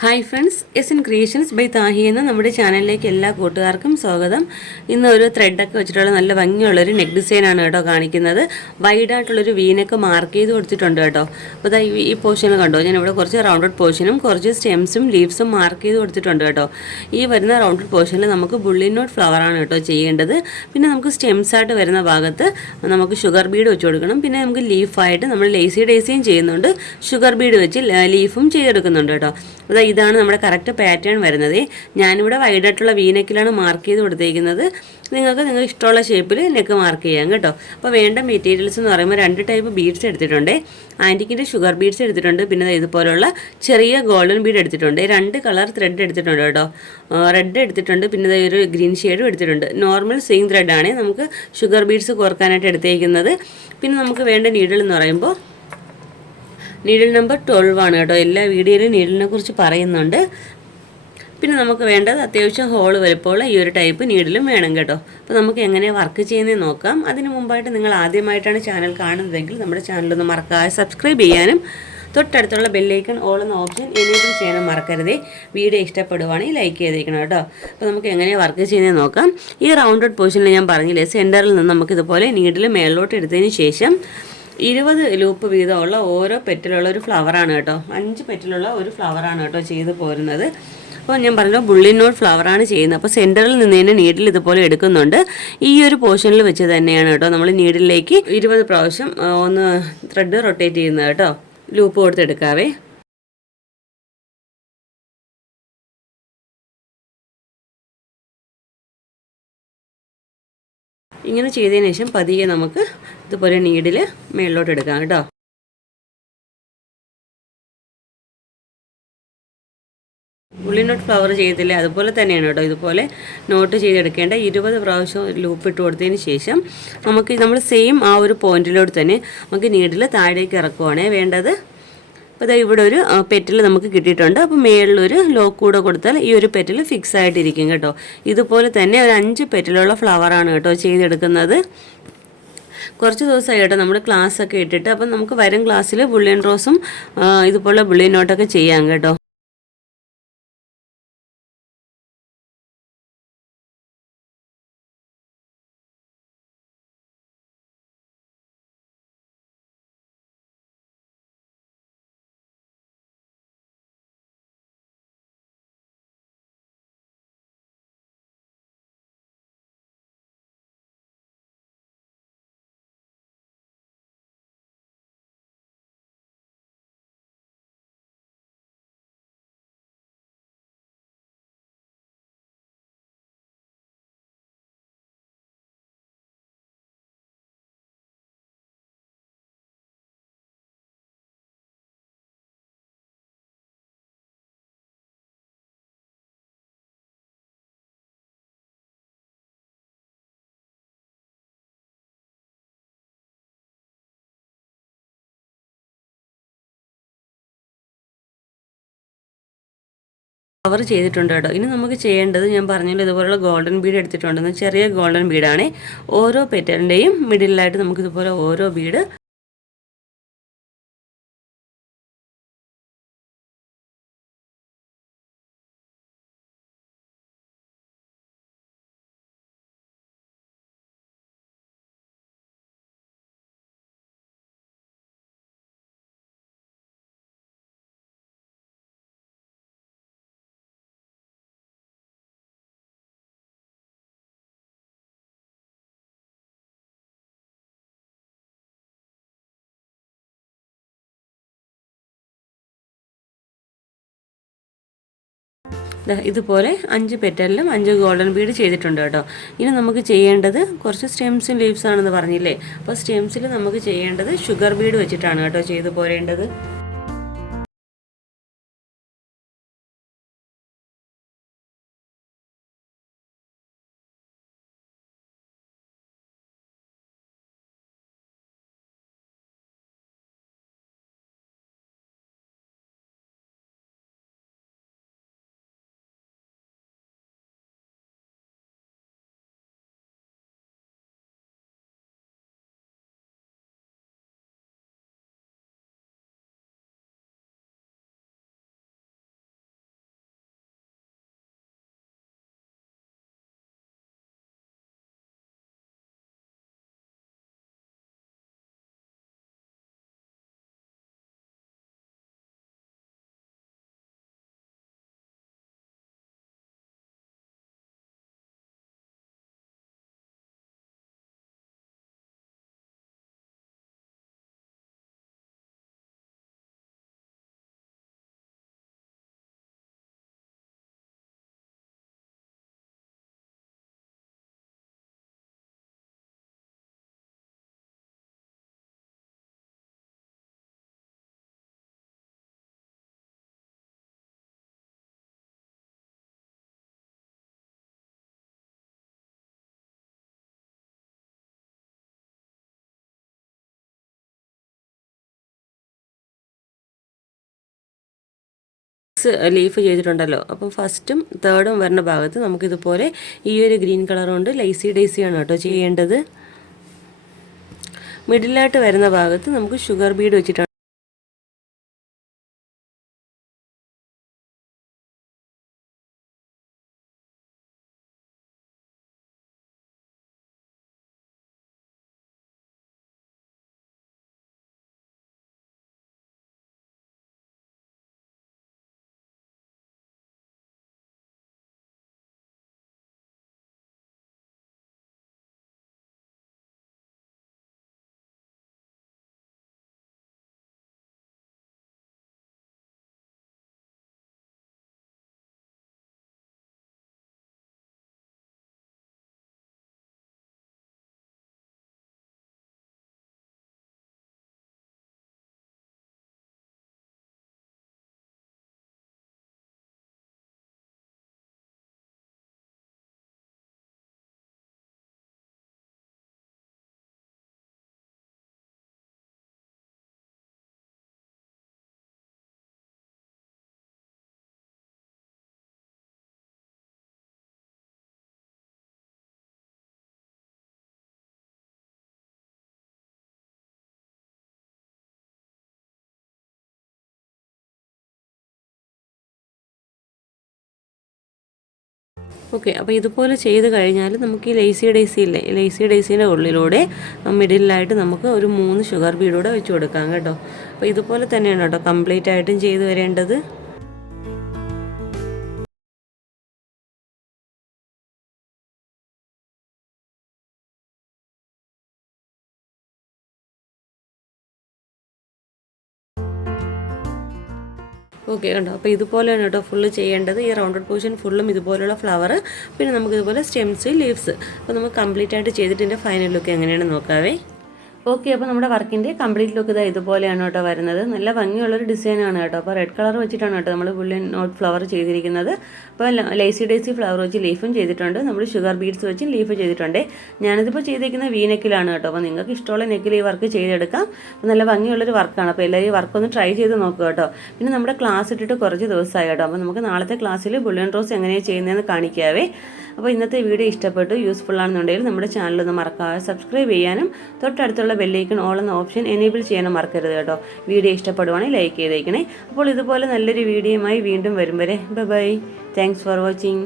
Hi friends S in creations by Tahi എന്ന നമ്മുടെ ചാനലിലേക്ക് എല്ലാ കൂട്ടുകാർക്കും സ്വാഗതം. ഇന്ന് ഒരു ത്രെഡൊക്കെ വെച്ചിട്ടുള്ള നല്ല ഭംഗിയുള്ളൊരു നെക്ക് ഡിസൈനാണ് കേട്ടോ കാണിക്കുന്നത്. വൈഡായിട്ടുള്ളൊരു വീനൊക്കെ മാർക്ക് ചെയ്ത് കൊടുത്തിട്ടുണ്ട് കേട്ടോ. അപ്പോൾ ഇതാ ഈ പോർഷനിൽ കണ്ടോ? ഞാൻ ഇവിടെ കുറച്ച് റൗണ്ടഡ് പോർഷനും കുറച്ച് സ്റ്റെംസും ലീവ്സും മാർക്ക് ചെയ്ത് കൊടുത്തിട്ടുണ്ട് കേട്ടോ. ഈ വരുന്ന റൗണ്ടഡ് പോർഷനിൽ നമുക്ക് ബുള്ളി നോട്ട് ഫ്ലവറാണ് കേട്ടോ ചെയ്യേണ്ടത്. പിന്നെ നമുക്ക് സ്റ്റെംസ് ആയിട്ട് വരുന്ന ഭാഗത്ത് നമുക്ക് ഷുഗർ ബീഡ് വെച്ച് കൊടുക്കണം. പിന്നെ നമുക്ക് ലീഫായിട്ട് നമ്മൾ ലേസി ഡേസിയും ചെയ്യുന്നുണ്ട്. ഷുഗർ ബീഡ് വെച്ച് ലീഫും ചെയ്തെടുക്കുന്നുണ്ട് കേട്ടോ. അപ്പോൾ ഇതാണ് നമ്മുടെ കറക്റ്റ് പാറ്റേൺ വരുന്നത്. ഞാനിവിടെ വൈഡായിട്ടുള്ള വീനെക്കിലാണ് മാർക്ക് ചെയ്ത് കൊടുത്തേക്കുന്നത്. നിങ്ങൾക്ക് നിങ്ങൾ ഇഷ്ടമുള്ള ഷേപ്പിൽ നെക്ക് മാർക്ക് ചെയ്യാം കേട്ടോ. അപ്പോൾ വേണ്ട മെറ്റീരിയൽസ് എന്ന് പറയുമ്പോൾ രണ്ട് ടൈപ്പ് ബീഡ്സ് എടുത്തിട്ടുണ്ട്. ആന്റിക്കിന്റെ ഷുഗർ ബീഡ്സ് എടുത്തിട്ടുണ്ട്. പിന്നെ ഇതുപോലുള്ള ചെറിയ ഗോൾഡൻ ബീഡ് എടുത്തിട്ടുണ്ട്. രണ്ട് കളർ ത്രെഡ് എടുത്തിട്ടുണ്ട് കേട്ടോ. റെഡ് എടുത്തിട്ടുണ്ട്. പിന്നെ ഒരു ഗ്രീൻ ഷെയ്ഡും എടുത്തിട്ടുണ്ട്. നോർമൽ സെയിം ത്രെഡാണ് നമുക്ക് ഷുഗർ ബീഡ്സ് കോർക്കാനായിട്ട് എടുത്തേക്കുന്നത്. പിന്നെ നമുക്ക് വേണ്ട നീഡിൽ എന്ന് പറയുമ്പോൾ നീഡിൽ നമ്പർ ട്വൽവ് ആണ് കേട്ടോ. എല്ലാ വീഡിയോയിലും നീഡിലിനെ കുറിച്ച് പറയുന്നുണ്ട്. പിന്നെ നമുക്ക് വേണ്ടത് അത്യാവശ്യം ഹോൾ വലുപ്പമുള്ള ഈ ഒരു ടൈപ്പ് നീഡിലും വേണം കേട്ടോ. അപ്പോൾ നമുക്ക് എങ്ങനെ വർക്ക് ചെയ്യുന്നത് നോക്കാം. അതിന് മുമ്പായിട്ട് നിങ്ങൾ ആദ്യമായിട്ടാണ് ചാനൽ കാണുന്നതെങ്കിൽ നമ്മുടെ ചാനലൊന്ന് മറക്കാതെ സബ്സ്ക്രൈബ് ചെയ്യാനും തൊട്ടടുത്തുള്ള ബെല്ലൈക്കൺ ഓൾ എന്ന ഓപ്ഷൻ എനേബിൾ ചെയ്യാനും മറക്കരുതേ. വീഡിയോ ഇഷ്ടപ്പെടുവാണെങ്കിൽ ലൈക്ക് ചെയ്തേക്കണം കേട്ടോ. അപ്പോൾ നമുക്ക് എങ്ങനെയാണ് വർക്ക് ചെയ്യുന്നത് നോക്കാം. ഈ റൗണ്ടഡ് പൊസിഷനിൽ ഞാൻ പറഞ്ഞില്ലേ സെന്ററിൽ നിന്ന് നമുക്കിതുപോലെ നീഡിൽ മേളിലോട്ട് എടുത്തതിന് ശേഷം ഇരുപത് ലൂപ്പ് വീതമുള്ള ഓരോ പെറ്റിലുള്ള ഒരു ഫ്ലവറാണ് കേട്ടോ. അഞ്ച് പെറ്റിലുള്ള ഒരു ഫ്ലവറാണ് കേട്ടോ ചെയ്ത് പോരുന്നത്. അപ്പോൾ ഞാൻ പറഞ്ഞു ബുള്ളിൻ നോട്ട് ഫ്ലവറാണ് ചെയ്യുന്നത്. അപ്പോൾ സെന്ററിൽ നിന്ന് തന്നെ നീഡിൽ ഇതുപോലെ എടുക്കുന്നുണ്ട്. ഈ ഒരു പോർഷനിൽ വെച്ച് തന്നെയാണ് കേട്ടോ നമ്മൾ നീഡിലേക്ക് ഇരുപത് പ്രാവശ്യം ഒന്ന് ത്രെഡ് റൊട്ടേറ്റ് ചെയ്യുന്നത് കേട്ടോ. ലൂപ്പ് കൊടുത്തെടുക്കാവേ. ഇങ്ങനെ ചെയ്തതിന് ശേഷം പതിയെ നമുക്ക് ഇതുപോലെ നീഡിൽ മേളിലോട്ട് എടുക്കാം കേട്ടോ. ഉള്ളി നോട്ട് ഫ്ലവർ ചെയ്തില്ലേ? അതുപോലെ തന്നെയാണ് കേട്ടോ. ഇതുപോലെ നോട്ട് ചെയ്തെടുക്കേണ്ട ഇരുപത് പ്രാവശ്യം ലൂപ്പ് ഇട്ട് കൊടുത്തതിന് ശേഷം നമുക്ക് നമ്മൾ സെയിം ആ ഒരു പോയിന്റിലോട്ട് തന്നെ നമുക്ക് നീഡിൽ താഴേക്ക് ഇറക്കുവാണേ. വേണ്ടത് അപ്പോൾ ഇതാ ഇവിടെ ഒരു പെറ്റിൽ നമുക്ക് കിട്ടിയിട്ടുണ്ട്. അപ്പോൾ മേളിലൊരു ലോക്ക് കൂടെ കൊടുത്താൽ ഈ ഒരു പെറ്റിൽ ഫിക്സ് ആയിട്ടിരിക്കും കേട്ടോ. ഇതുപോലെ തന്നെ ഒരു അഞ്ച് പെറ്റിലുള്ള ഫ്ലവറാണ് കേട്ടോ ചെയ്തെടുക്കുന്നത്. കുറച്ച് ദിവസമായി കേട്ടോ നമ്മൾ ക്ലാസ് ഒക്കെ ഇട്ടിട്ട്. അപ്പം നമുക്ക് വരും ക്ലാസ്സിൽ ബുള്ളിയൻ റോസും ഇതുപോലെ ബുള്ളിയൻ നോട്ടൊക്കെ ചെയ്യാം കേട്ടോ. കവർ ചെയ്തിട്ടുണ്ട് കേട്ടോ. ഇനി നമുക്ക് ചെയ്യേണ്ടത് ഞാൻ പറഞ്ഞല്ലോ ഇതുപോലുള്ള ഗോൾഡൻ ബീഡ് എടുത്തിട്ടുണ്ടെന്ന്. ചെറിയ ഗോൾഡൻ ബീഡാണ്. ഓരോ പെറ്റലിന്റെയും മിഡിലായിട്ട് നമുക്ക് ഇതുപോലെ ഓരോ ബീഡ് ഇതുപോലെ അഞ്ച് പെറ്റലിലും അഞ്ച് ഗോൾഡൻ ബീഡ് ചെയ്തിട്ടുണ്ട് കേട്ടോ. ഇനി നമുക്ക് ചെയ്യേണ്ടത് കുറച്ച് സ്റ്റെംസും ലീവ്സ് ആണെന്ന് പറഞ്ഞില്ലേ? അപ്പോൾ സ്റ്റെംസിൽ നമുക്ക് ചെയ്യേണ്ടത് ഷുഗർ ബീഡ് വെച്ചിട്ടാണ് കേട്ടോ ചെയ്തു പോരേണ്ടത് ലീഫ് ചെയ്തിട്ടുണ്ടല്ലോ. അപ്പം ഫസ്റ്റും തേർഡും വരുന്ന ഭാഗത്ത് നമുക്കിതുപോലെ ഈ ഒരു ഗ്രീൻ കളർ കൊണ്ട് ലൈസി ഡേസിയാണ് കേട്ടോ ചെയ്യേണ്ടത്. മിഡിലായിട്ട് വരുന്ന ഭാഗത്ത് നമുക്ക് ഷുഗർ ബീഡ് വെച്ചിട്ടാണ് ഓക്കെ അപ്പോൾ ഇതുപോലെ ചെയ്ത് കഴിഞ്ഞാൽ നമുക്ക് ഈ ലേസി ഡേസി ഇല്ലേ ലേസി ഡേസിന്റെ ഉള്ളിലൂടെ മിഡിലായിട്ട് നമുക്ക് ഒരു മൂന്ന് ഷുഗർ ബീഡൂടെ വെച്ച് കൊടുക്കാം കേട്ടോ. അപ്പോൾ ഇതുപോലെ തന്നെയാണ് കേട്ടോ കംപ്ലീറ്റ് ആയിട്ടും ചെയ്ത് വരേണ്ടത്. ഓക്കെ ഉണ്ടോ അപ്പോൾ ഇതുപോലെയാണ് കേട്ടോ ഫുള്ള് ചെയ്യേണ്ടത്. ഈ റൗണ്ടഡ് പോർഷൻ ഫുള്ളും ഇതുപോലെയുള്ള ഫ്ലവർ പിന്നെ നമുക്ക് ഇതുപോലെ സ്റ്റെംസ് ലീവ്സ് അപ്പോൾ നമുക്ക് കംപ്ലീറ്റ് ആയിട്ട് ചെയ്തിട്ട് ഫൈനൽ ലുക്ക് എങ്ങനെയാണ് നോക്കാവേ. ഓക്കെ അപ്പോൾ നമ്മുടെ വർക്കിന്റെ കംപ്ലീറ്റ് ലുക്ക് ഇതാ ഇതുപോലെയാണ് കേട്ടോ വരുന്നത്. നല്ല ഭംഗിയുള്ളൊരു ഡിസൈനാണ് കേട്ടോ. അപ്പോൾ റെഡ് കളർ വെച്ചിട്ടാണ് കേട്ടോ നമ്മൾ ബുള്ളിയൻ നോട്ട് ഫ്ലവർ ചെയ്തിരിക്കുന്നത്. അപ്പോൾ ലൈസി ഡേസി ഫ്ലവർ വെച്ച് ലീഫും ചെയ്തിട്ടുണ്ട്. നമ്മൾ ഷുഗർ ബീഡ്സ് വെച്ച് ലീഫ് ചെയ്തിട്ടുണ്ട്. ഞാനിതിപ്പോൾ ചെയ്തിരിക്കുന്ന വി നെക്കിലാണ് കേട്ടോ. അപ്പോൾ നിങ്ങൾക്ക് ഇഷ്ടമുള്ള നെക്കിൽ ഈ വർക്ക് ചെയ്തെടുക്കാം. നല്ല ഭംഗിയുള്ളൊരു വർക്കാണ് അപ്പോൾ എല്ലാവരും ഈ വർക്കൊന്ന് ട്രൈ ചെയ്ത് നോക്കുക കേട്ടോ. പിന്നെ നമ്മുടെ ക്ലാസ് ഇട്ടിട്ട് കുറച്ച് ദിവസമായി കേട്ടോ. അപ്പോൾ നമുക്ക് നാളത്തെ ക്ലാസ്സിൽ ബുള്ളിയൻ റോസ് എങ്ങനെയാണ് ചെയ്യുന്നതെന്ന് കാണിക്കാവേ. അപ്പോൾ ഇന്നത്തെ വീഡിയോ ഇഷ്ടപ്പെട്ടു യൂസ്ഫുൾ ആണെന്നുണ്ടെങ്കിൽ നമ്മുടെ ചാനൽ ഒന്ന് മറക്കാതെ സബ്സ്ക്രൈബ് ചെയ്യാനും തൊട്ടടുത്തുള്ള ബെല്ലൈക്കൺ ഓൾ എന്ന ഓപ്ഷൻ എനേബിൾ ചെയ്യാനും മറക്കരുത് കേട്ടോ. വീഡിയോ ഇഷ്ടപ്പെടുവാണെങ്കിൽ ലൈക്ക് ചെയ്തേക്കണേ. അപ്പോൾ ഇതുപോലെ നല്ലൊരു വീഡിയോയുമായി വീണ്ടും വരും വരെ ബൈ താങ്ക്സ് ഫോർ വാച്ചിങ്